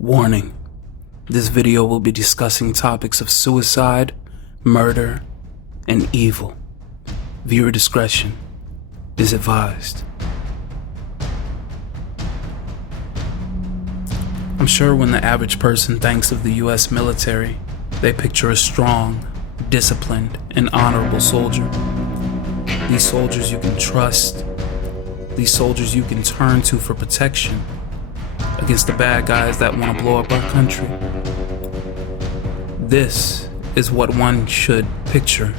Warning: this video will be discussing topics of suicide, murder, and evil. Viewer discretion is advised. I'm sure when the average person thinks of the US military, they picture a strong, disciplined, and honorable soldier. These soldiers you can trust. These soldiers you can turn to for protection against the bad guys that want to blow up our country. This is what one should picture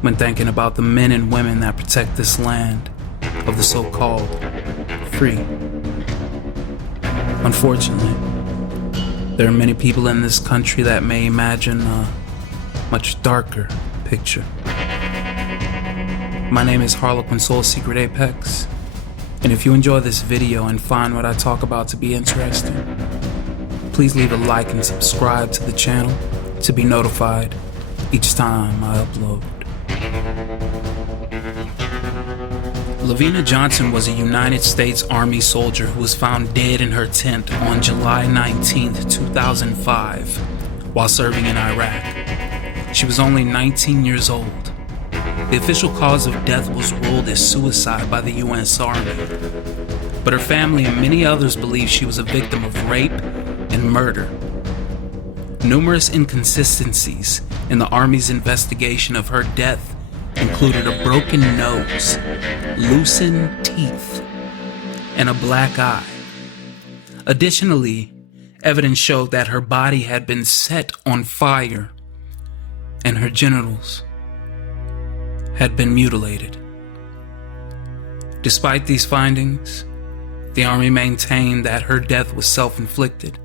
when thinking about the men and women that protect this land of the so-called free. Unfortunately, there are many people in this country that may imagine a much darker picture. My name is HarlequinSoulSecretApex, and if you enjoy this video and find what I talk about to be interesting, please leave a like and subscribe to the channel to be notified each time I upload. LaVena Johnson was a United States Army soldier who was found dead in her tent on July 19, 2005, while serving in Iraq. She was only 19 years old. The official cause of death was ruled as suicide by the US Army, but her family and many others believe she was a victim of rape and murder. Numerous inconsistencies in the Army's investigation of her death included a broken nose, loosened teeth, and a black eye. Additionally, evidence showed that her body had been set on fire and her genitals had been mutilated. Despite these findings, the Army maintained that her death was self-inflicted.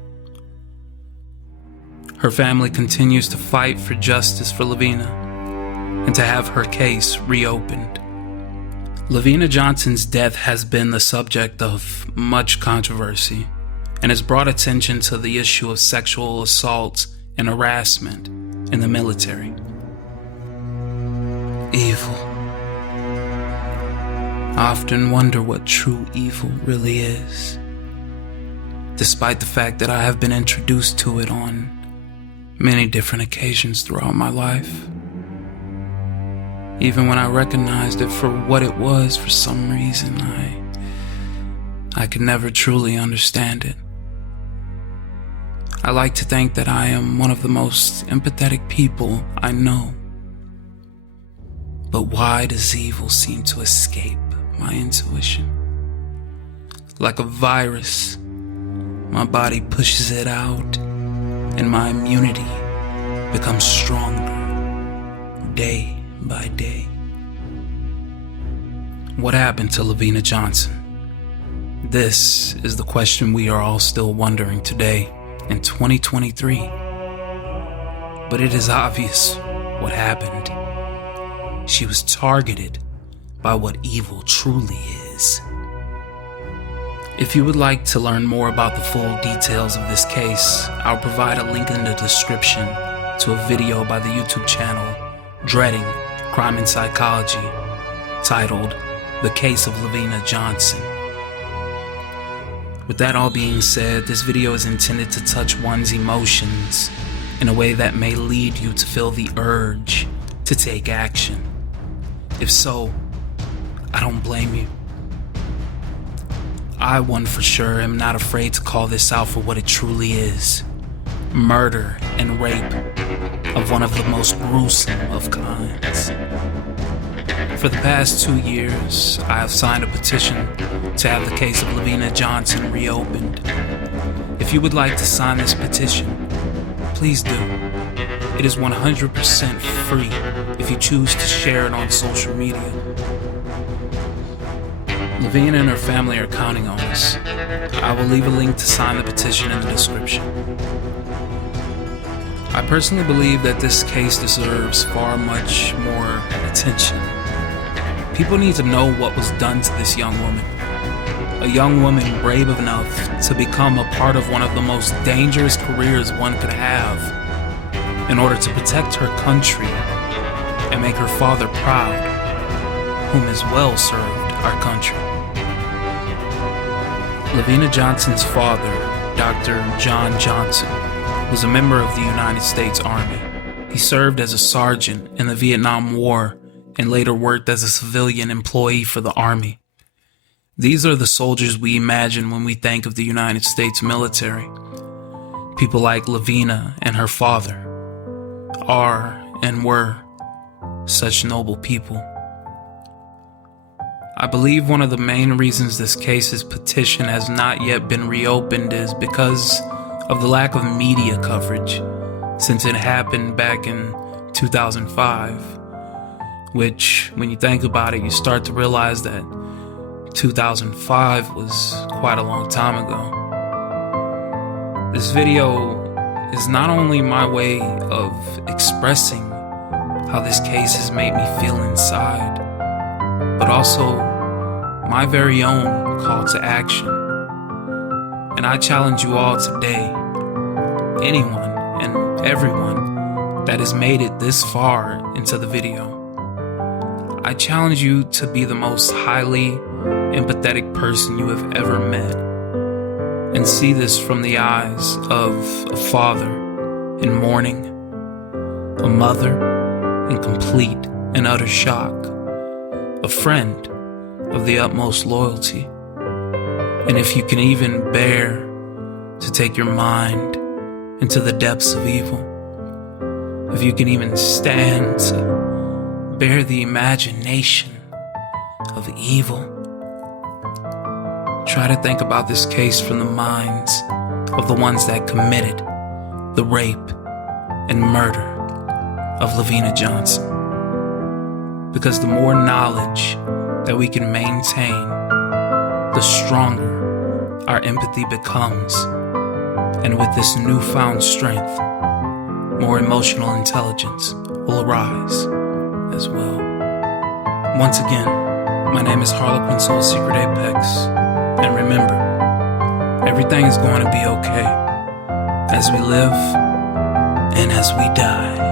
Her family continues to fight for justice for LaVena and to have her case reopened. LaVena Johnson's death has been the subject of much controversy and has brought attention to the issue of sexual assault and harassment in the military. Evil. I often wonder what true evil really is, despite the fact that I have been introduced to it on many different occasions throughout my life. Even when I recognized it for what it was, for some reason, I could never truly understand it. I like to think that I am one of the most empathetic people I know. But why does evil seem to escape my intuition? Like a virus, my body pushes it out, and my immunity becomes stronger day by day. What happened to LaVena Johnson? This is the question we are all still wondering today in 2023. But it is obvious what happened. She was targeted by what evil truly is. If you would like to learn more about the full details of this case, I'll provide a link in the description to a video by the YouTube channel Dreading Crime and Psychology, titled The Case of LaVena Johnson. With that all being said, this video is intended to touch one's emotions in a way that may lead you to feel the urge to take action. If so, I don't blame you. I, one for sure, am not afraid to call this out for what it truly is: murder and rape of one of the most gruesome of kinds. For the past 2 years, I have signed a petition to have the case of LaVena Johnson reopened. If you would like to sign this petition, please do. It is 100% free if you choose to share it on social media. LaVena and her family are counting on us. I will leave a link to sign the petition in the description. I personally believe that this case deserves far much more attention. People need to know what was done to this young woman. A young woman brave enough to become a part of one of the most dangerous careers one could have in order to protect her country and make her father proud, whom has well served our country. LaVena Johnson's father Dr. John Johnson was a member of the United States Army. He served as a sergeant in the Vietnam War and later worked as a civilian employee for the Army. These are the soldiers we imagine when we think of the United States military. People like LaVena and her father are and were such noble people. I believe one of the main reasons this case's petition has not yet been reopened is because of the lack of media coverage, since it happened back in 2005, which, when you think about it, you start to realize that 2005 was quite a long time ago. This video is not only my way of expressing how this case has made me feel inside, but also my very own call to action. And I challenge you all today, anyone and everyone that has made it this far into the video, I challenge you to be the most highly empathetic person you have ever met, and see this from the eyes of a father in mourning, a mother in complete and utter shock, a friend of the utmost loyalty. And if you can even bear to take your mind into the depths of evil, if you can even stand to bear the imagination of evil, try to think about this case from the minds of the ones that committed the rape and murder of LaVena Johnson. Because the more knowledge that we can maintain, the stronger our empathy becomes. And with this newfound strength, more emotional intelligence will arise as well. Once again, my name is HarlequinSoulSecretApex. And remember, everything is going to be okay as we live and as we die.